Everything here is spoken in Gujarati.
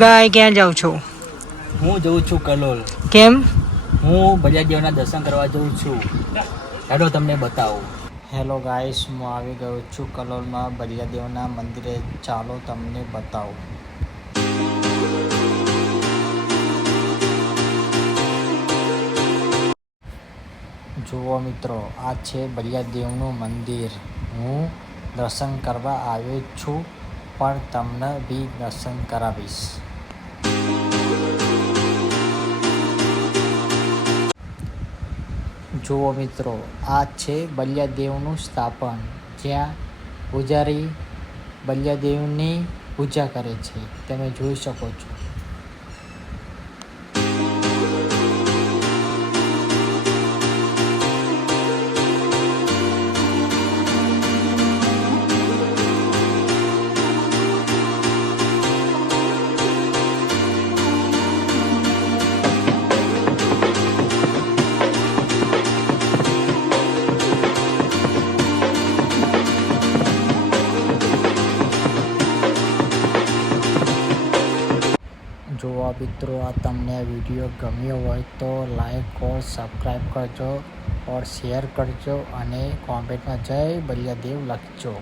ગાય ક્યાં જાઉં છો? હું જઉં છું કલોલ. કેમ? હું બલિયાદેવના દર્શન કરવા જઉં છું. હેડો તમને બતાવું. હેલો ગાઈસ, હું આવી ગયો છું કલોલમાં બલિયાદેવના મંદિરે. ચાલો તમને બતાવું. જુઓ મિત્રો, આ છે બલિયાદેવનું મંદિર. હું દર્શન કરવા આવ્યો છું, પણ તમને બી દર્શન કરાવીશ. જુઓ મિત્રો, આ છે બલિયાદેવનું સ્થાપન, જ્યાં પૂજારી બલિયાદેવની પૂજા કરે છે. તમે જોઈ શકો છો. જો આ મિત્રો, આ તમને આ વિડીયો ગમ્યો હોય તો લાઈક ઓર સબસ્ક્રાઈબ કરજો ઓર શેર કરજો અને કોમેન્ટમાં જય બલિયાદેવ લખજો.